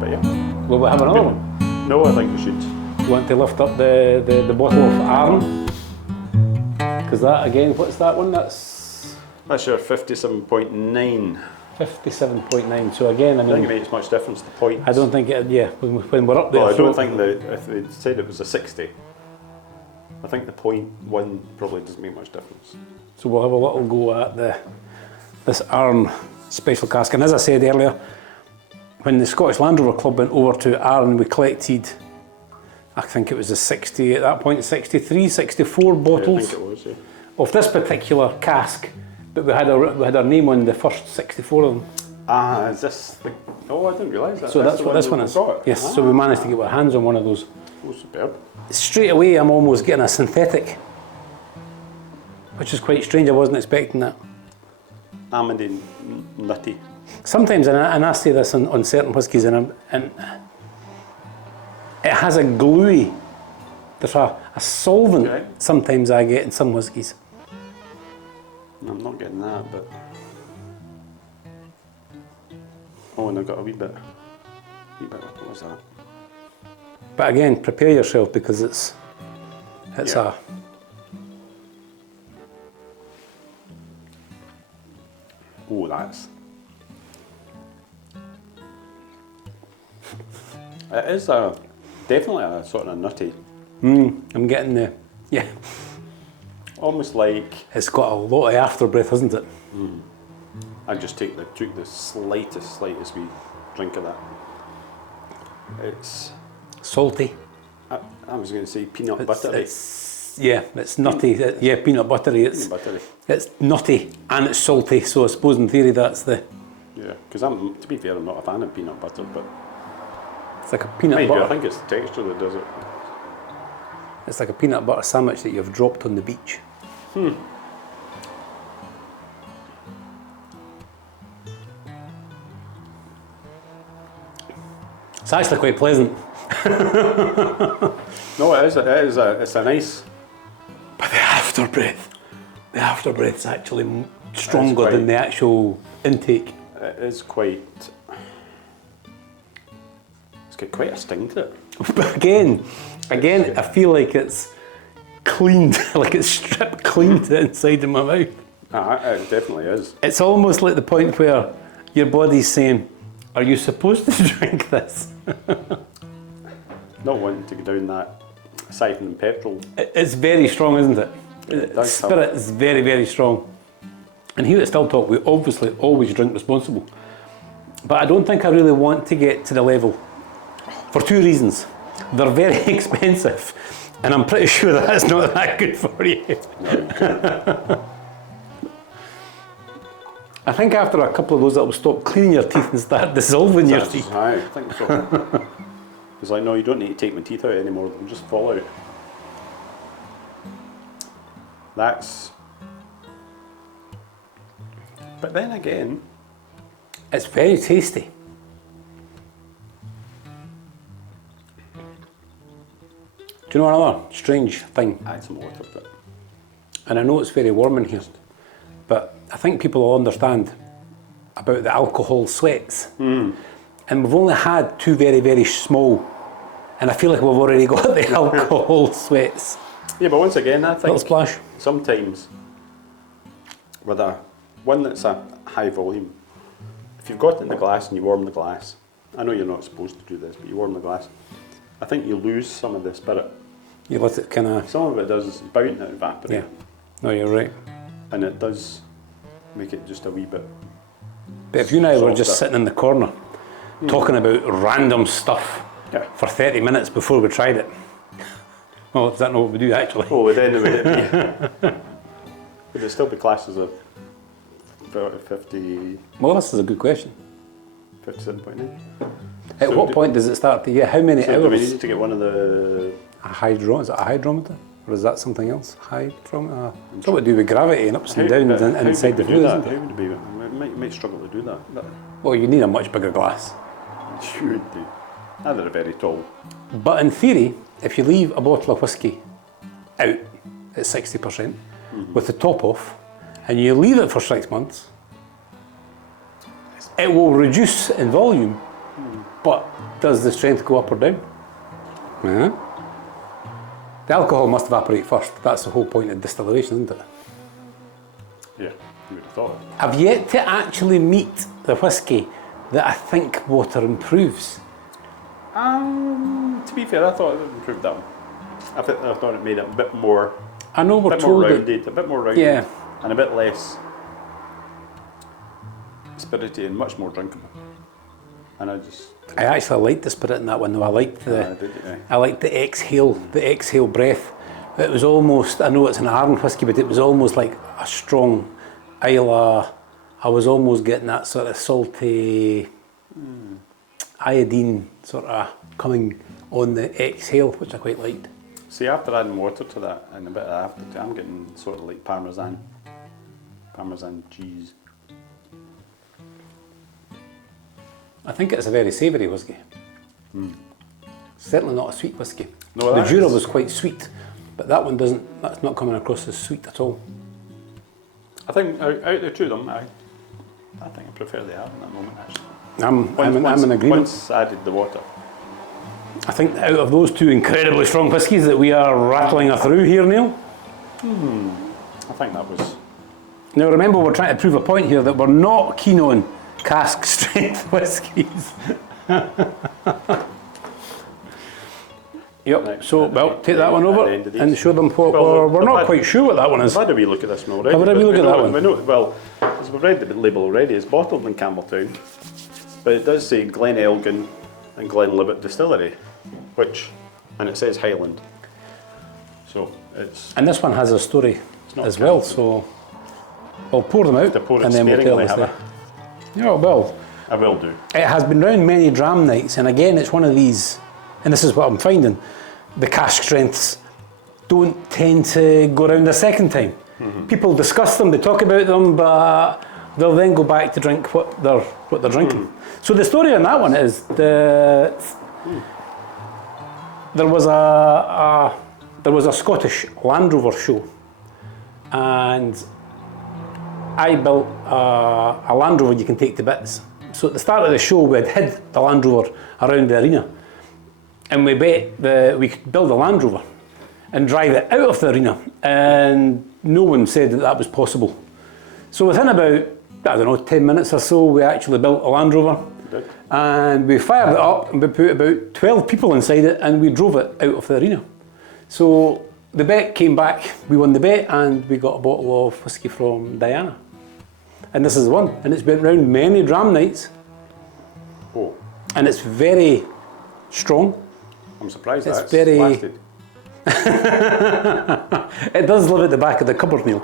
But yeah. Will we have another one? No, I think we should. You want to lift up the bottle of Arran? Because that again, what's that one? That's your 57.9. 57.9. So again, I I think mean, it makes much difference to points. I don't think it. Yeah, when we're up there. Well, I don't think that if they said it was a 60, I think the 0.1 probably doesn't make much difference. So we'll have a little go at this Arran special cask. And as I said earlier, when the Scottish Land Rover Club went over to Arran, we collected, I think it was a 60 at that point, 63, 64 bottles Yeah, I think it was, yeah. of this particular cask. But we had our name on the first 64 of them. Ah, is this the... Oh, I didn't realise that. So that's the what one this that one we is. got. Yes, so we managed to get our hands on one of those. Oh, superb. Straight away, I'm almost getting a synthetic, which is quite strange. I wasn't expecting that. Almondy, nutty. Sometimes, and I say this on certain whiskies, and it has a gluey, there's a solvent Okay. sometimes I get in some whiskies. I'm not getting that, but... Oh, and I've got a wee bit, what was that? But again, prepare yourself because it's Yeah. Oh, that's... It is definitely a sort of nutty, I'm getting yeah, almost like... it's got a lot of afterbreath, hasn't it? I just took the slightest wee drink of that. It's... Salty. I was going to say peanut buttery. It's nutty. Yeah, peanut buttery. Peanut buttery. It's nutty and it's salty. So I suppose in theory that's the. Yeah, because to be fair, I'm not a fan of peanut butter, but It's like a peanut mind you, butter. I think it's the texture that does it. It's like a peanut butter sandwich that you've dropped on the beach. It's actually quite pleasant. No, it is. It's a nice. But the afterbreath's actually stronger quite- than the actual intake. It is quite. It's got quite a sting to it. But again, I feel like it's cleaned, like it's stripped clean to the inside of my mouth. It definitely is. It's almost like the point where your body's saying, are you supposed to drink this? Not wanting to go down that siphoning petrol. It's very strong, isn't it? It The does spirit is very, very strong. And here at Still Talk, we obviously always drink responsible. But I don't think I really want to get to the level for two reasons. They're very expensive, and I'm pretty sure that's not that good for you. I think after a couple of those, it will stop cleaning your teeth and start dissolving your teeth. I think so. It's like, no, you don't need to take my teeth out anymore, they'll just fall out. That's... But then again... It's very tasty. Do you know another strange thing? Add some water to it. And I know it's very warm in here, but I think people will understand about the alcohol sweats. And we've only had two very, very small, and I feel like we've already got the alcohol sweats. Yeah, but once again, I Little think splash. sometimes with one that's a high volume, if you've got it in the glass and you warm the glass, I know you're not supposed to do this, but you warm the glass, I think you lose some of the spirit. You let it kind of, Some of it does, it's bound to evaporate. yeah. No, you're right. And it does make it just a wee bit. But if you and I were just Softer. sitting in the corner, talking about random stuff Yeah. for 30 minutes before we tried it. Well, is that not what we do actually? Oh, but then would it still be classed as a 50, Well, this is a good question. 57.9? At So what do- point does it start to, how many So do we hours? need to get one of the... Is it a hydrometer? Or is that something else? Hydrometer? It's what we do with gravity and ups and downs how inside the would we do fluid, that? isn't it? How would it be? We might struggle to do that. But Well, you need a much bigger glass. you would do. Either a very tall. But in theory, if you leave a bottle of whiskey out at 60% with the top off, and you leave it for 6 months, it will reduce in volume But does the strength go up or down? Yeah. The alcohol must evaporate first. That's the whole point of distillation, isn't it? Yeah, you would have thought. I've yet to actually meet the whisky that I think water improves. To be fair, I thought it improved that one. I thought it made it a bit more, I know a we're bit more told that, rounded, a bit more rounded, yeah, and a bit less spirity and much more drinkable. And I actually liked the spirit in that one though. I liked I the exhale breath. It was almost, I know it's an Arran whisky, but it was almost like a strong Islay. I was almost getting that sort of salty iodine sort of coming on the exhale, which I quite liked. See, after adding water to that and a bit of aftertaste, I'm getting sort of like Parmesan cheese. I think it's a very savoury whisky. Certainly not a sweet whisky. No, the that Jura is- was quite sweet, but that one doesn't. That's not coming across as sweet at all. I think out of the two of them, I think I prefer the Arran at the moment actually. I'm in agreement. Once added the water. I think out of those two incredibly strong whiskies that we are rattling through here, Neil. I think that was. Now remember, we're trying to prove a point here that we're not keen on cask strength whiskies. Yep. Right, So, at the well, end- take that one at over the end of these. and show them what Well, we're we've not had- quite sure what that one is. I've had a wee look at this one already. Have a wee but look we at know- that one. We know, well, as we've read the label already, it's bottled in Campbelltown, but it does say Glen Elgin and Glenlivet Distillery, and it says Highland. So it's And this one has a story not as well, cask. so I'll pour them out to pour it and then we'll tell sparingly, us have there. I? Yeah, well, I will do. it has been round many dram nights, and again, it's one of these, and this is what I'm finding, the cask strengths don't tend to go round a second time. People discuss them, they talk about them, but they'll then go back to drink what they're drinking. So the story on that one is that there was a Scottish Land Rover show, and I built a Land Rover you can take to bits. So at the start of the show, we had hid the Land Rover around the arena, and we bet we could build a Land Rover and drive it out of the arena, and no one said that was possible. So within about, I don't know, 10 minutes or so, we actually built a Land Rover, Good. and we fired it up, and we put about 12 people inside it, and we drove it out of the arena. So the bet came back, we won the bet, and we got a bottle of whisky from Diana. And this is the one, and it's been round many dram nights, Oh, and it's very strong. I'm surprised It's that's very- lasted. It does live at the back of the cupboard, Neil.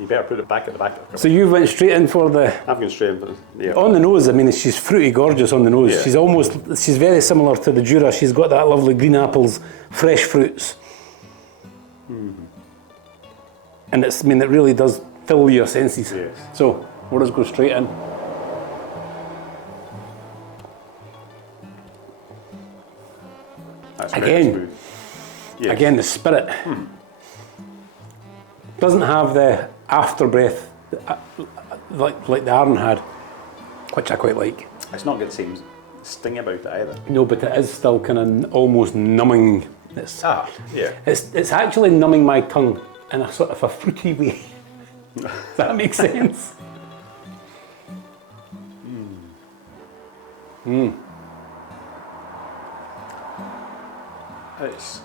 You better put it back at the back of the cupboard. So you went straight in for the, I'm going straight in for the on the nose, I mean, she's fruity gorgeous on the nose. Yeah. She's very similar to the Jura. She's got that lovely green apples, fresh fruits. And it really does fill your senses. Yes. So we'll just go straight in. That's Again. very smooth. Yes. Again, the spirit doesn't have the after breath like the Arran had, which I quite like. It's not got the same sting about it either. No, but it is still kind of almost numbing. Yeah. It's actually numbing my tongue in a sort of a fruity way. Does that make sense? It's,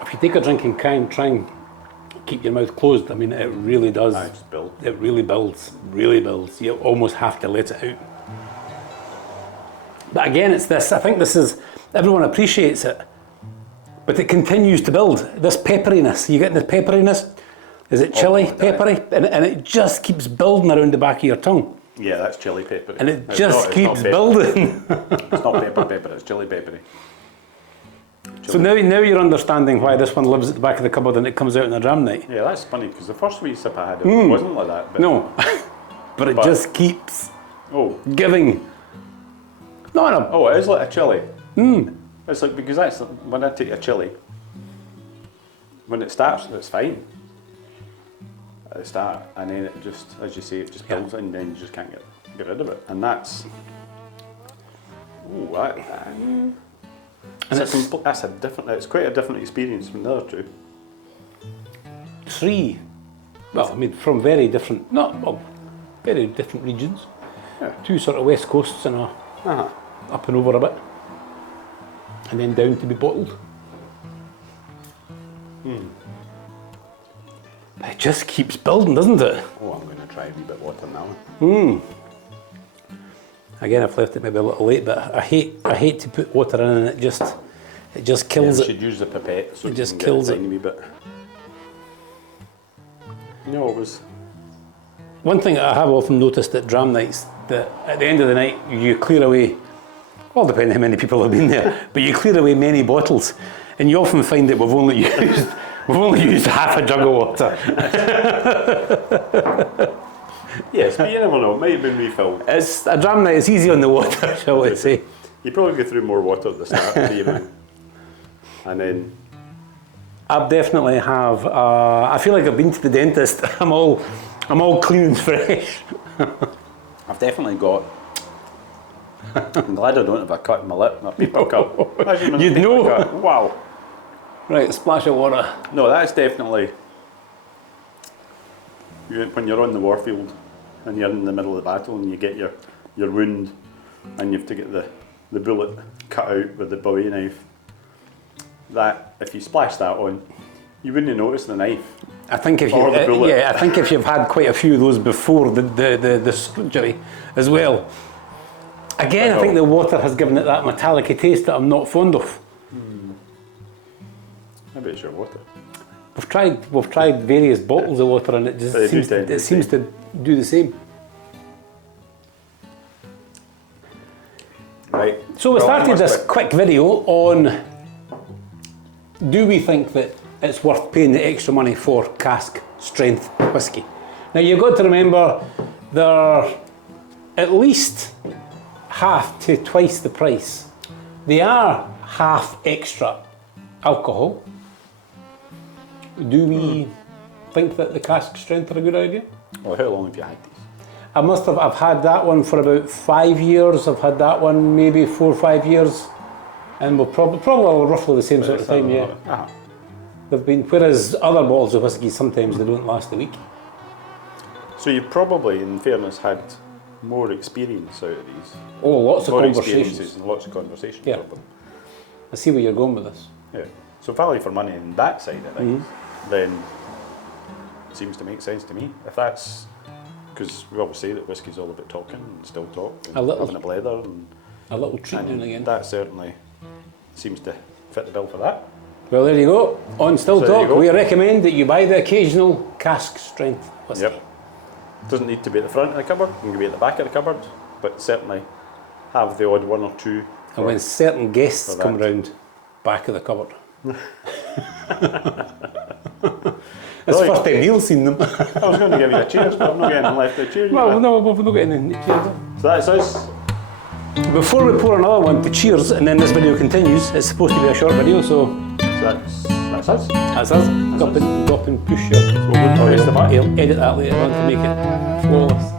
If you take a drink and try and keep your mouth closed, I mean, it really does. it's built. It really builds, really builds. You almost have to let it out. But again, it's this, I think this is, everyone appreciates it, but it continues to build. This pepperiness, you get the pepperiness, is it chili, peppery? And it just keeps building around the back of your tongue. Yeah, that's chili pepper. And it just keeps building. It's not pepper, it's chili peppery. So now you're understanding why this one lives at the back of the cupboard and it comes out on a dram night. Yeah, that's funny because the first wee sip I had, it wasn't like that. But, No, but it just keeps Oh, giving. No. oh, it is like a chili. It's like, because that's when I take a chili, when it starts, it's fine. at the start, and then it just, as you say, it just builds, and then you just can't get rid of it, and that's. Ooh, that's a different. It's quite a different experience from the other two. Three. Well, I mean, from very different regions. Yeah. Two sort of west coasts and up and over a bit, and then down to be bottled. It just keeps building, doesn't it? Oh, I'm going to try a wee bit water now. Again, I've left it maybe a little late, but I hate to put water in, and it just kills You it. should use the pipette so It you just can kills get a it. tiny wee bit. No, it was. One thing I have often noticed at dram nights, that at the end of the night you clear away, well, depending how many people have been there, but you clear away many bottles, and you often find that we've only used half a jug of water. Yes, but you never know. It might have been refilled. It's a dram night. It's easy on the water, shall I say? You probably go through more water at the start of the evening, and then. I definitely have. I feel like I've been to the dentist. I'm all clean and fresh. I've definitely got. I'm glad I don't have a cut in my lip, my paper cut. Imagine with a You'd paper know. cut. Wow. Right, splash of water. No, that's definitely. When you're on the warfield and you're in the middle of the battle and you get your wound and you have to get the bullet cut out with the Bowie knife. That if you splash that on, you wouldn't notice the knife. I think if Or the bullet. I think if you've had quite a few of those before the surgery as well. Again, I think the water has given it that metallic taste that I'm not fond of. Maybe it's your water. We've tried various bottles of water, and it just seems to do the same. Right. So we started this quick video on, do we think that it's worth paying the extra money for cask strength whisky? Now you've got to remember they're at least half to twice the price. They are half extra alcohol. Do we think that the cask strength are a good idea? Well, how long have you had these? I've had that one for about 5 years. I've had that one maybe 4 or 5 years. And we're probably roughly the same sort of time, yeah. Uh-huh. They've been, whereas other bottles of whisky, sometimes they don't last a week. So you've probably, in fairness, had more experience out of these. Oh, lots of More conversations. experiences and lots of conversations Yeah. with them. I see where you're going with this. Yeah. So value for money in that side of things, then it seems to make sense to me. If that's, because we always say that whiskey's all about talking and still talk and A little. having a blether and A little treat now and again. that certainly seems to fit the bill for that. Well, there you go. On Still So there you Talk, go. we recommend that you buy the occasional cask strength whisky. Yep. Doesn't need to be at the front of the cupboard, it can be at the back of the cupboard, but certainly have the odd one or two. And when certain guests for come that. round, back of the cupboard. It's the Right. first time Neil's seen them. I was going to give you a cheers, but I'm not getting left the cheers. Well, no, we've not got any cheers. So that's us. Before we pour another one to cheers, and then this video continues, it's supposed to be a short video, so That's us. that's us. Drop and push here. We'll go to the rest of that. He'll edit that later on to make it flawless.